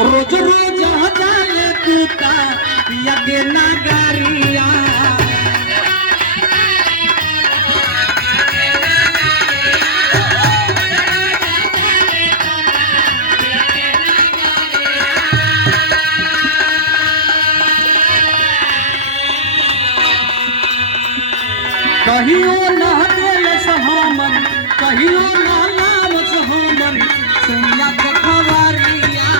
रोज रोज जाले तूता पिया के नगरिया कहियो ना दिल हमर कहियो ना नाम हमर सुनिया के खबरिया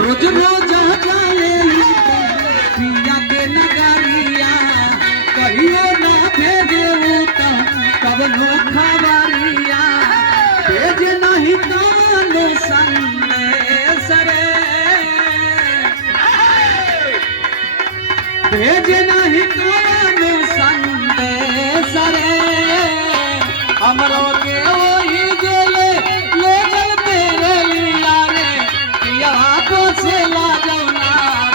रोज रोज जाले पिया के नगरिया कहियो ना भेजे कब नो खबरिया भेज नहीं कानो संदेश रे भेज नहीं कानो संदेश रे हमरो के वही गेले ले चल तेरे लिया रे पिया को से ला जाओ ना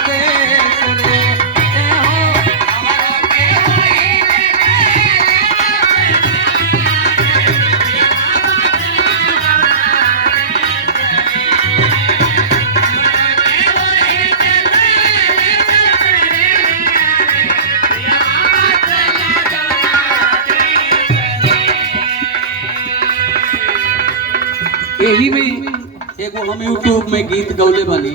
देश रे यही में एगो हम यूट्यूब में गीत गौले बनी